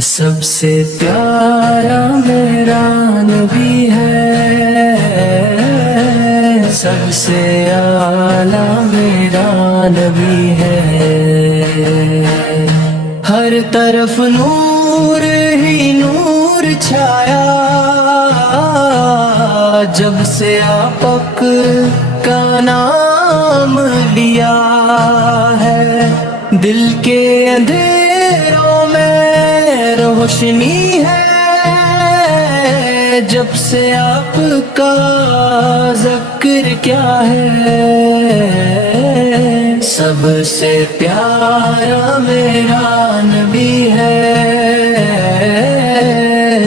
سب سے پیارا میرا نبی ہے، سب سے اعلیٰ میرا نبی ہے۔ ہر طرف نور ہی نور چھایا، جب سے آپک کا نام لیا ہے۔ دل کے اندھیروں میں روشنی ہے، جب سے آپ کا ذکر کیا ہے۔ سب سے پیارا میرا نبی ہے،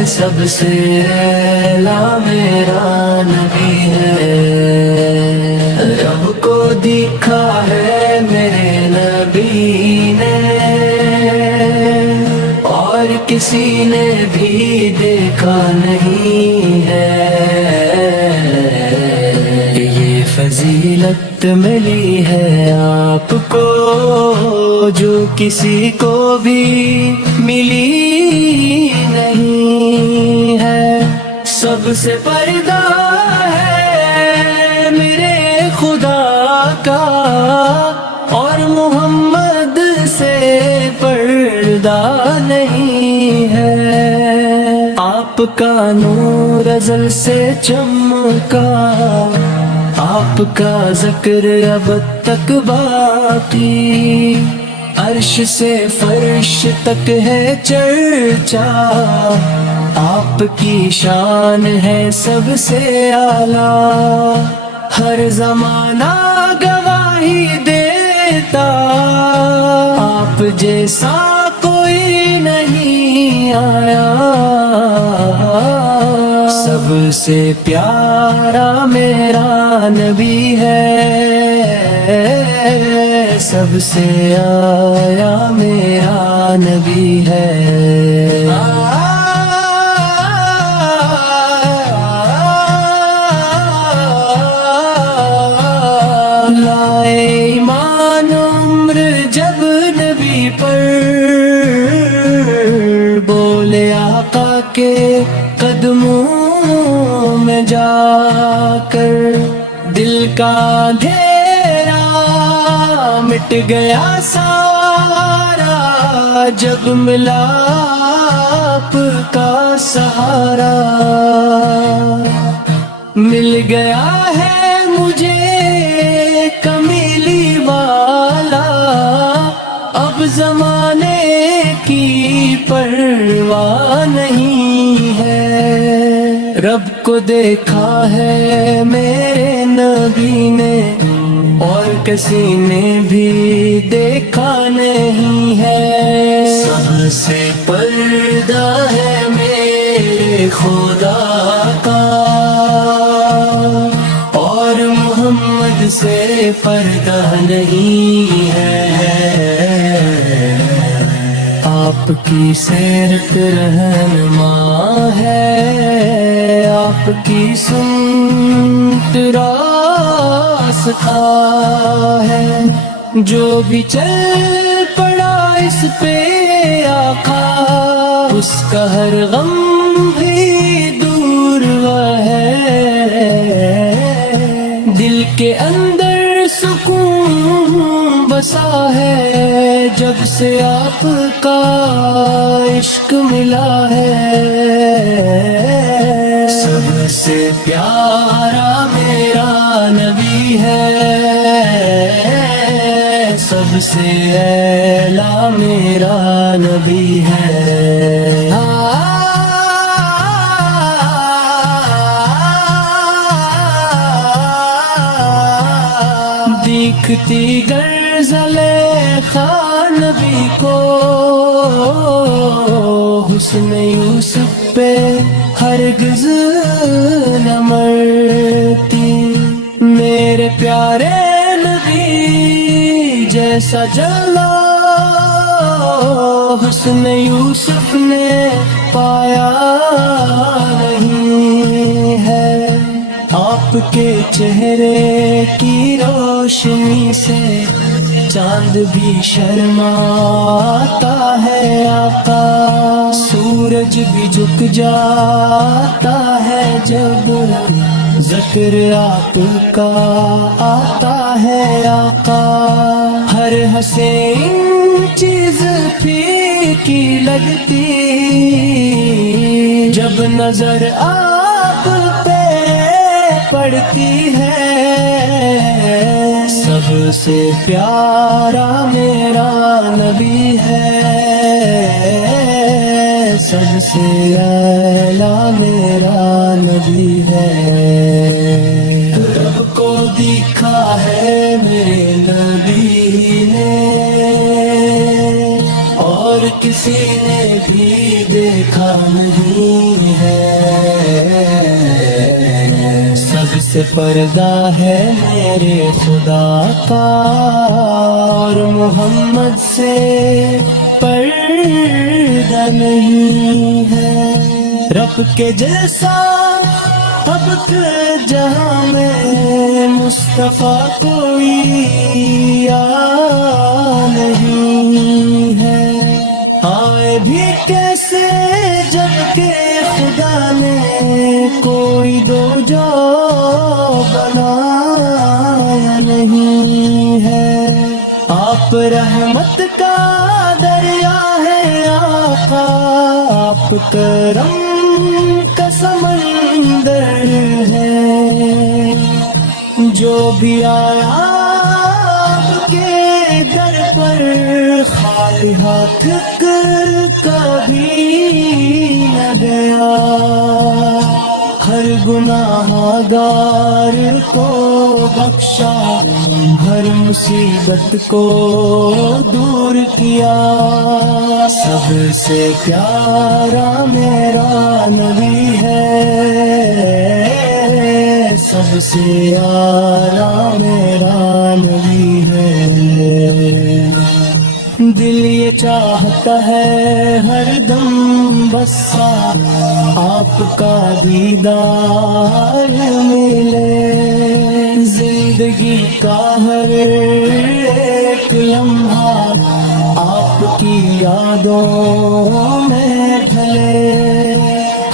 سب سے اعلیٰ میرا نبی ہے۔ رب کو دکھا ہے میرے نبی نے، اور کسی نے بھی دیکھا نہیں ہے۔ یہ فضیلت ملی ہے آپ کو، جو کسی کو بھی ملی نہیں ہے۔ سب سے پردہ ہے میرے خدا کا، اور محمد سے پردہ نہیں ہے۔ آپ کا نور ازل سے چمکا، آپ کا ذکر اب تک باقی، عرش سے فرش تک ہے چرچا، آپ کی شان ہے سب سے اعلیٰ۔ ہر زمانہ گواہی دیتا، آپ جیسا کوئی نہیں آیا۔ سب سے پیارا میرا نبی ہے، سب سے اعلیٰ میرا نبی ہے۔ لائے ایمان عمر جب نبی پر، بولے آقا کے قدموں میں جا کر، دل کا اندھیرا مٹ گیا سارا، جب ملا آپ کا سہارا۔ مل گیا ہے مجھے کمیلی والا، اب زمانے کی پرواہ نہیں ہے۔ رب کو دیکھا ہے میرے نبی نے، اور کسی نے بھی دیکھا نہیں ہے۔ سب سے پردہ ہے میرے خدا کا، اور محمد سے پردہ نہیں ہے۔ آپ کی سیرت رہنما ہے، آپ کی سنت راستہ ہے، جو بھی چل پڑا اس پہ آقا، اس کا ہر غم بھی دور ہے۔ دل کے اندر سکون بسا ہے، جب سے آپ کا عشق ملا ہے۔ سب سے پیارا میرا نبی ہے، سب سے اعلیٰ میرا نبی ہے۔ دیکھتی گر زلیخا نبی کو، حسن یوسف پہ ہرگز نہ مرتی۔ میرے پیارے نبی جیسا جلا حسن یوسف نے پایا نہیں ہے۔ آپ کے چہرے کی روشنی سے چاند بھی شرماتا ہے آقا۔ سورج بھی جھک جاتا ہے جب ذکر آپ کا آتا ہے آقا. ہر حسین چیز پھیکی لگتی جب نظر آپ پہ پڑتی ہے. سب سے پیارا میرا نبی ہے, سب سے اعلیٰ میرا نبی ہے. رب کو دکھا ہے میرے نبی نے اور کسی نے بھی دیکھا نہیں ہے. سب سے پردہ ہے میرے خدا کا اور محمد سے پردہ نہیں ہے. رب کے جیسا اب کے جہاں میں مصطفیٰ کوئی نہیں ہے. آئے بھی کیسے جب کہ خدا نے کوئی دو جو بنایا نہیں ہے. آپ رحمت کا دریا ہے آقا, آپ کرم کا سمندر ہے. جو بھی آیا آپ کے در پر خالی ہاتھ کبھی نہ گیا. ہر گناہ گار کو بخشا, ہر مصیبت کو دور کیا. سب سے پیارا میرا نبی ہے, سب سے اعلیٰ میرا نبی ہے. دل یہ چاہتا ہے ہر دم بس آپ کا دیدار ملے. زندگی کا ہر ایک لمحہ آپ کی یادوں میں ڈھلے.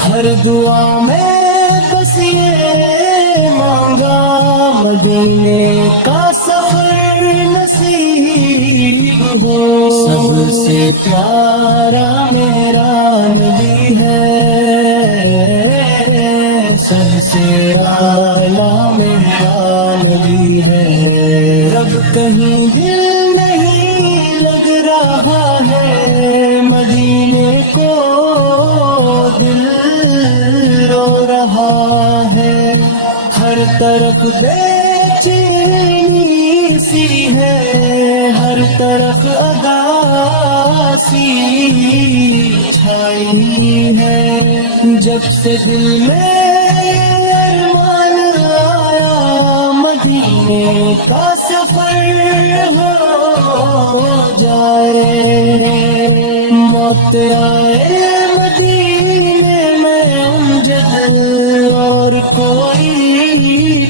ہر دعا میں بس یہ مانگا مدینے کا سفر نصیب ہو. سب سے پیارا میرا نبی ہے, سب سے اعلیٰ میرا نبی ہے. رب کہیں دل نہیں لگ رہا ہے مدینے کو دل رو رہا ہے. ہر طرف بے چینی سی ہے, ہر طرف اداسی چھائی ہے. جب سے دل میں ارمان آیا مدینے کا سفر ہو جائے. موت آئے مدینے میں امجد اور کوئی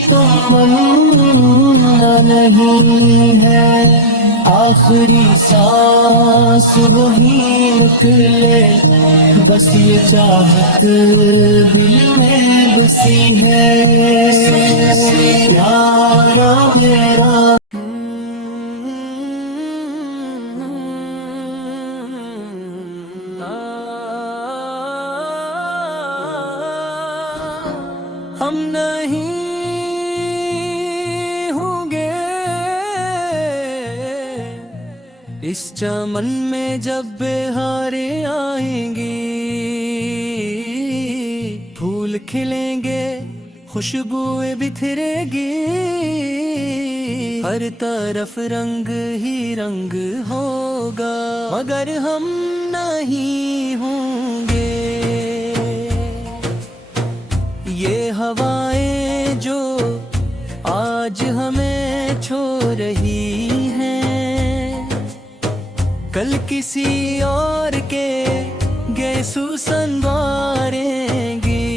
تمنا نہیں ہے. آخری سانس وہی نکلے بس یہ چاہت دل میں بسی ہے. پیارا میرا ہم نہیں ہوں گے اس چمن میں جب بہاریں آئیں گی. پھول کھلیں گے خوشبوئیں بکھرے گی, ہر طرف رنگ ہی رنگ ہوگا مگر ہم نہیں ہوں گے. یہ ہوائیں جو آج ہمیں چھو رہی ہیں کل کسی اور کے گیسو سنواریں گی.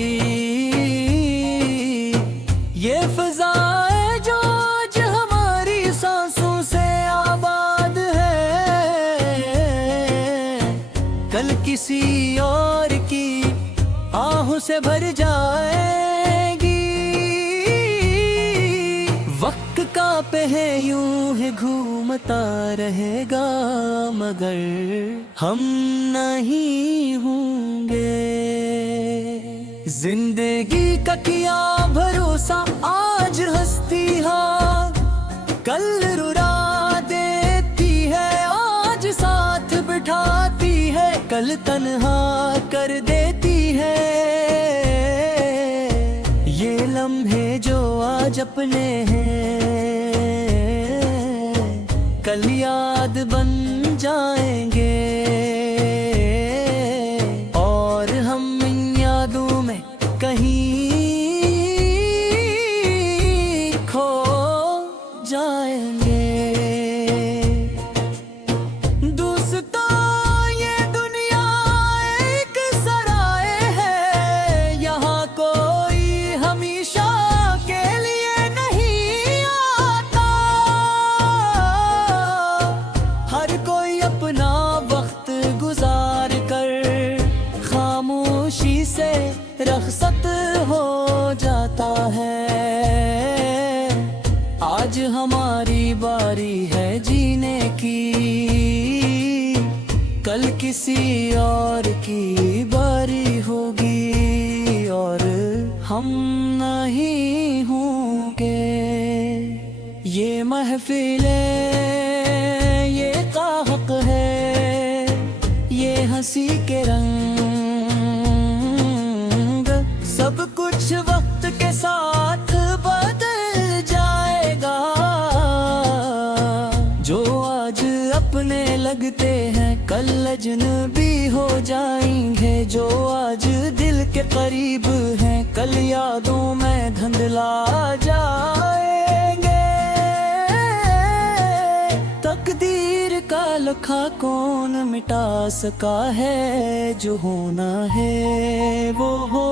یہ فضائیں جو آج ہماری سانسوں سے آباد ہے کل کسی اور और की आहों से भर जाएगी। वक्त का पे यूं ही घूमता रहेगा, मगर हम नहीं होंगे। जिंदगी का किया भरोसा, आज हंसती हाँ कल रुला देती है, आज साथ बिठाती है कल तन्हा कर देती है। ये लम्हे जो आज अपने हैं कल याद बन जाएंगे, और हम इन यादों में कहीं खो जाएंगे। दोस्तों ये दुनिया एक सराय है, यहाँ कोई हमेशा के लिए नहीं आता। हर कोई अपना वक्त गुजार कर खामोशी से रखसत हो जाता है। आज हमारी बारी है जीने की, कल किसी और की बारी होगी, और हम नहीं होंगे। ये महफिलें ये का हक है, ये हंसी के रंग, सब कुछ वक्त के साथ बदल जाएगा। जो आज अपने लगते हैं कल अजनबी हो जाएंगे, जो आज दिल के करीब हैं कल यादों में धुंधला जाएंगे। तकदीर का लिखा कौन मिटा सका है, जो होना है वो हो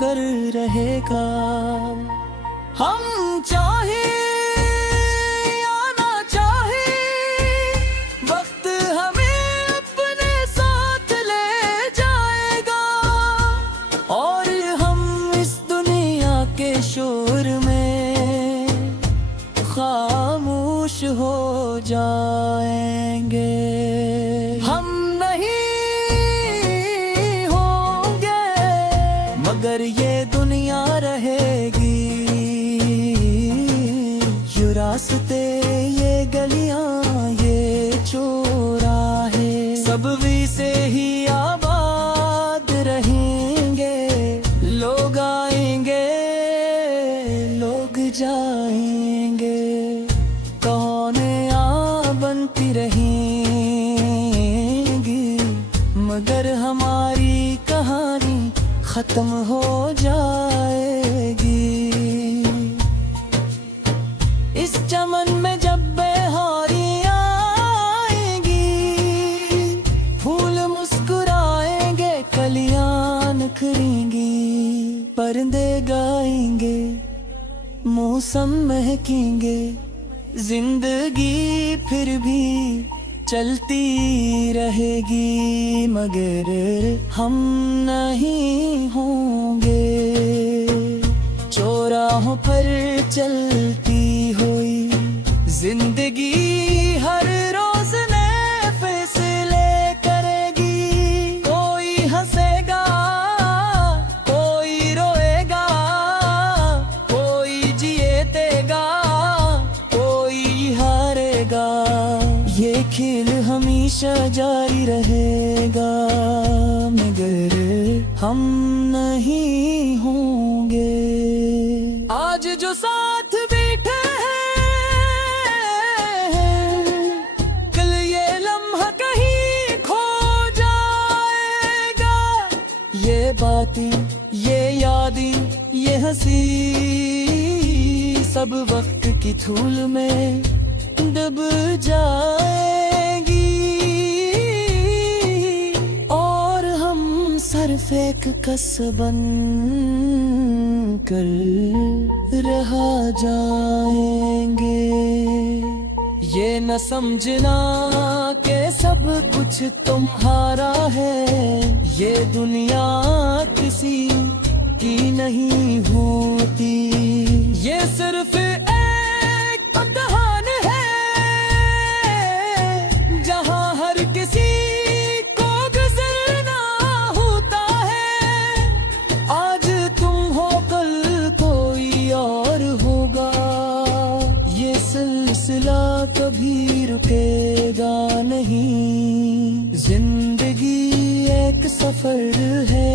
कर रहेगा। हम चाहे या ना चाहे वक्त हमें अपने साथ ले जाएगा, और हम इस दुनिया के शोर में खामोश हो जाएंगे। हम नहीं होंगे मगर ये दुनिया रहेगी। ये रास्ते ये गलियां ये चौराहे सब भी से ही आबाद रहेंगे। लोग आएंगे लोग जाएंगे, कहानियां बनती रहेंगी, मगर हमारी कहानी खत्म हो जाएगी। इस चमन में जब बहारियां आएंगी, फूल मुस्कुराएंगे कलियां निखरेंगी, परिंदे गाएंगे मौसम महकेंगे, जिंदगी फिर भी चलती रहेगी, मगर हम नहीं होंगे। चौराहों पर चलती हुई जिंदगी हर रोज नए फैसले करेगी। कोई हंसेगा कोई रोएगा, कोई जीतेगा कोई हारेगा, ये खेल हमेशा जारी रहेगा, मगर हम नहीं होंगे। आज जो साथ बैठे हैं कल ये लम्हा कहीं खो जाएगा। ये बातें ये यादें ये हंसी सब वक्त की धूल में डूब जाएगी, और हम सर फेंक कसबन कर रह जाएंगे। ये न समझना कि सब कुछ तुम्हारा है, ये दुनिया किसी की नहीं होती, ये सिर्फ एक इम्तिहान है जहां हर किसी को गुजरना होता है। आज तुम हो कल कोई और होगा, ये सिलसिला कभी रुकेगा नहीं। जिंदगी एक सफर है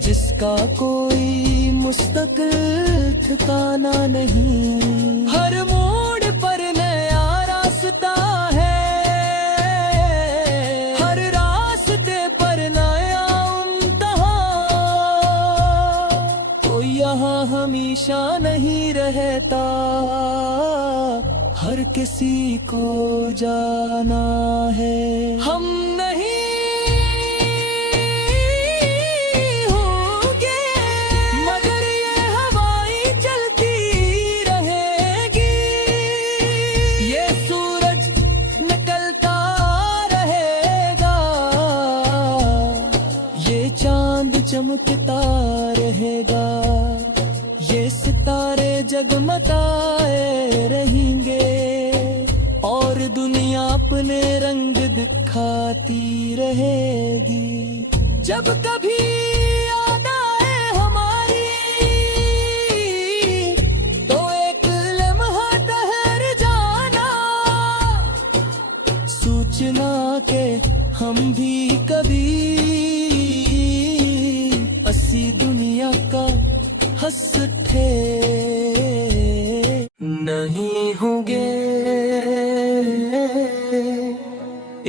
जिसका कोई मुस्तकिल ठिकाना नहीं। हर मोड़ पर नया रास्ता है, हर रास्ते पर नया इम्तिहान। कोई यहाँ हमेशा नहीं रहता, हर किसी को जाना है। हम नहीं होंगे मगर ये हवाएं चलती रहेगी, ये सूरज निकलता रहेगा, ये चांद चमकता रहेगा, ये सितारे जगमगाए रहेंगे और दुनिया अपने रंग दिखाती रहेगी। जब कभी याद आए हमारी तो एक लम्हा ठहर जाना, सूचना के हम भी कभी असी दुनिया का हंसते नहीं होंगे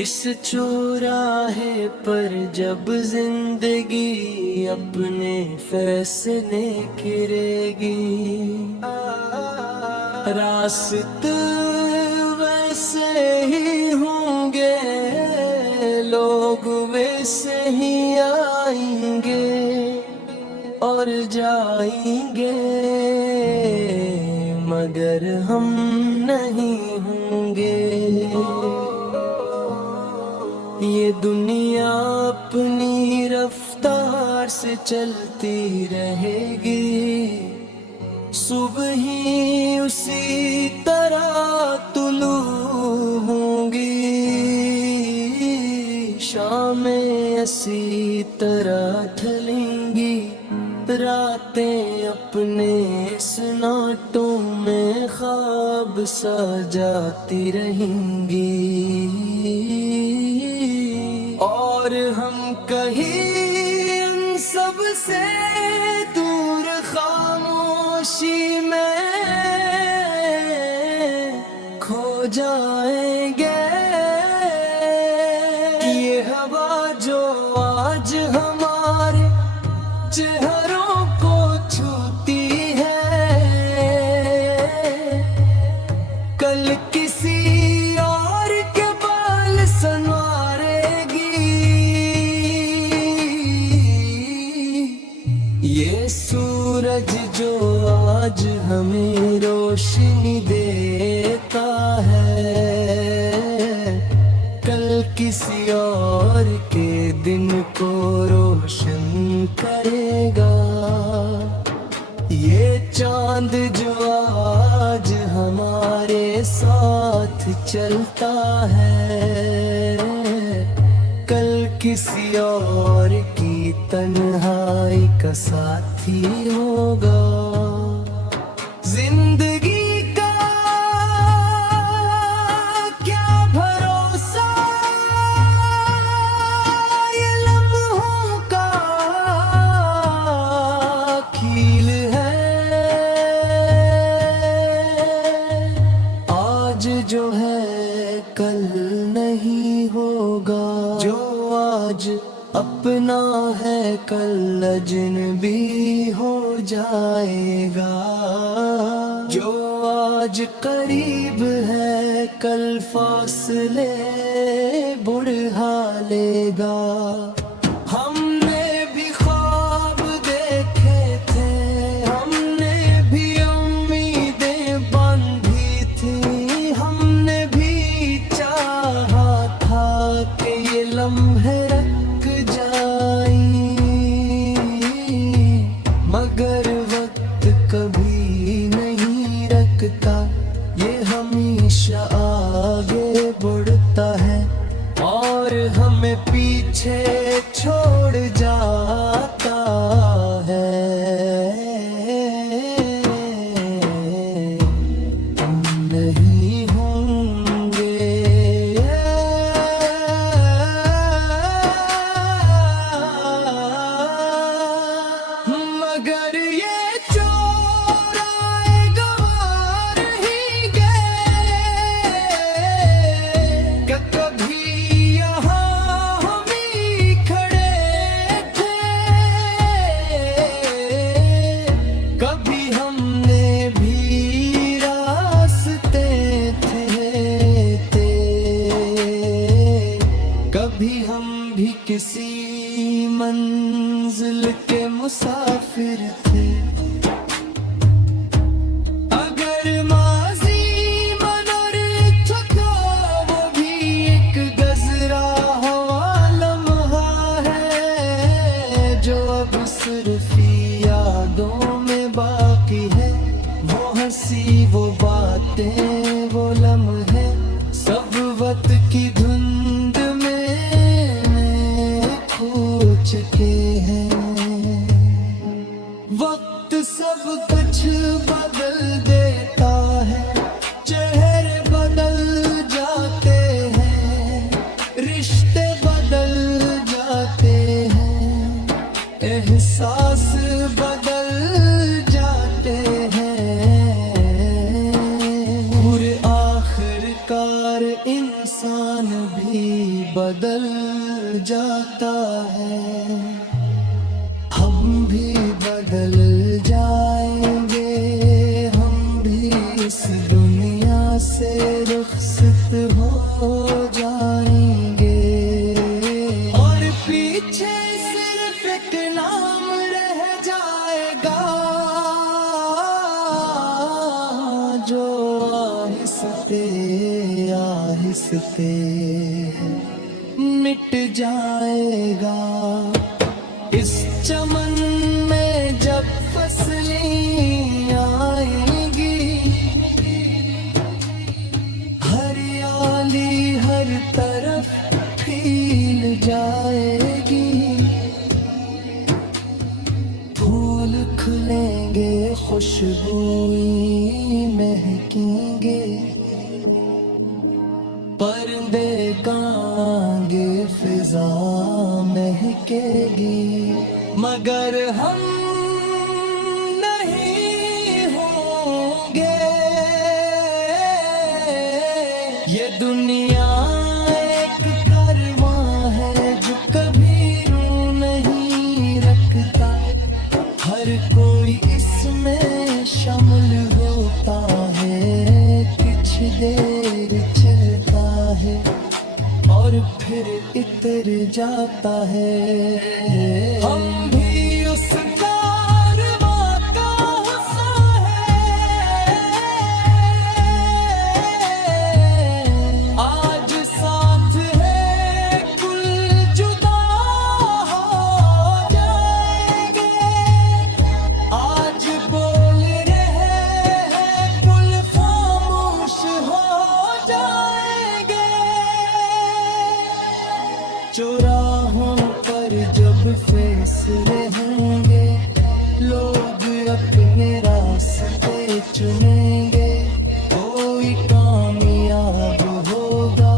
इस चौराहे पर जब जिंदगी अपने फैसले करेगी। रास्ते वैसे ही होंगे, लोग वैसे ही आएंगे और जाएंगे, मगर हम नहीं होंगे। ये दुनिया अपनी रफ्तार से चलती रहेगी, सुबह ही उसी तरह तुलू होंगी, शामें इसी तरह ढलेंगी, रातें अपने सन्नाटों में ख्वाब सजाती रहेंगी, और हम कहीं उन सब से दूर खामोशी में खो जाएंगे। ये हवा जो आज हमारे चेहरों को छूती है, कल किसी और के बाल संवारेगी। ये सूरज जो आज हमें रोशनी देता है, कल किसी और के दिन को रोशन करेगा। ये चांद जो आज हमारे साथ चलता है, कल किसी और की तन्हाई का साथी होगा। जिंदगी का क्या भरोसा, ये लम्हों का खेल है। आज जो है कल नहीं होगा, जो आज अपना है कल अजनबी हो जाएगा, जो आज करीब है कल फासले बढ़ा लेगा। हमने भी ख्वाब देखे थे, हमने भी उम्मीदें बांधी पीछे छोड़ जाता है। तुम नहीं होंगे मगर ये चौराहे गंवार ही गए कि कभी यहाँ हम ही खड़े थे। कभी हमने भी रास्ते थे, कभी हम भी किसी मंजिल के मुसाफिर थे। अगर माजी मनर थका वो भी एक गजरा हवा लम्हा है जो अब सिर्फ यादों में बाकी है। वो हंसी वो बातें वो लम्हे सब वक्त की धुंध में खो चुके हैं। वक्त सब कुछ बदल देता है, चेहरे बदल जाते हैं, रिश्ते बदल जाते हैं, एहसास बदल जाते हैं। और आखिरकार इंसान भी बदल जाता है। हम भी बदल जाएंगे, हम भी इस दुनिया से रुखसत हो जाएंगे और पीछे सिर्फ एक नाम रह जाएगा जो आहिस्ते आहिस्ते मिट जाएगा। इस चमन में जब फसलें आएंगी, हरियाली हर तरफ खिल जाएगी, फूल खुलेंगे खुशबुएं महकेंगे, पर्दे गाएंगे फिजा महकेगी, मगर हम नहीं होंगे। ये दुनिया एक कारवां है जो कभी रू नहीं रखता, हर कोई इसमें शामिल होता है, कुछ देर चलता है और फिर इतर जाता है। हम भी उस कारवां का हिस्सा है, आज साथ है कुल जुदा हो जाएंगे, आज बोल रहे हैं कुल खामोश हो जाएंगे। चौराहों पर जब फैसले होंगे, लोग अपने रास्ते चुनेंगे, कोई कामयाब होगा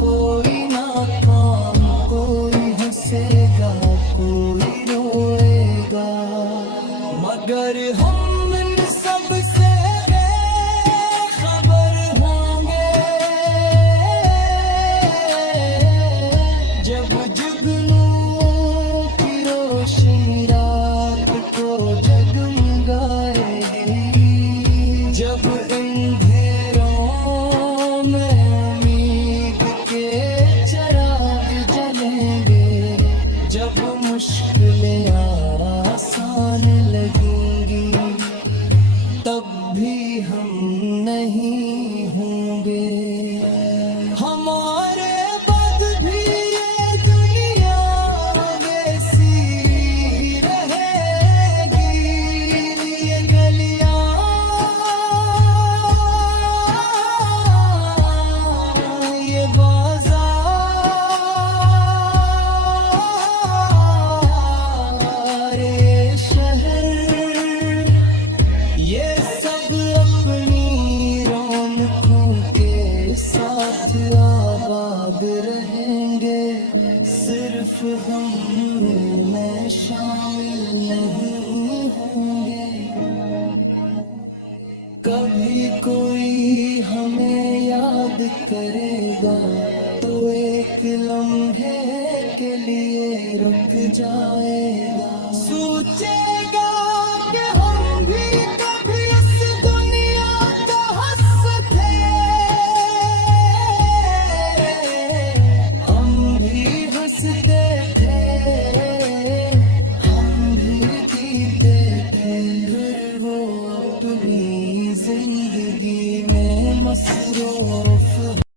कोई नाकाम, कोई हंसेगा कोई रोएगा, मगर हम इन सब से खबर होंगे जब जुगनू की रोशनी रात को जगमगाएगी, जब अंधेरों में उम्मीद के चिराग जलेंगे, जब मुश्किलें आसान लगेंगी, तब भी हम नहीं होंगे। हमारे बाद भी ये दुनिया वैसी रहेगी, ये गलियां ये बाजार صرف ہم میں شامل نہیں ہوں گے. کبھی کوئی ہمیں یاد کرے گا تو ایک لمحے کے لیے رک جائے گا. سوچے گا کہ ہم بھی کبھی اس دنیا کا حصہ تھے. ہم بھی ہنستے تھے, ہم بھی جیتے تھے, پھر وہ اپنی زندگی میں مصروف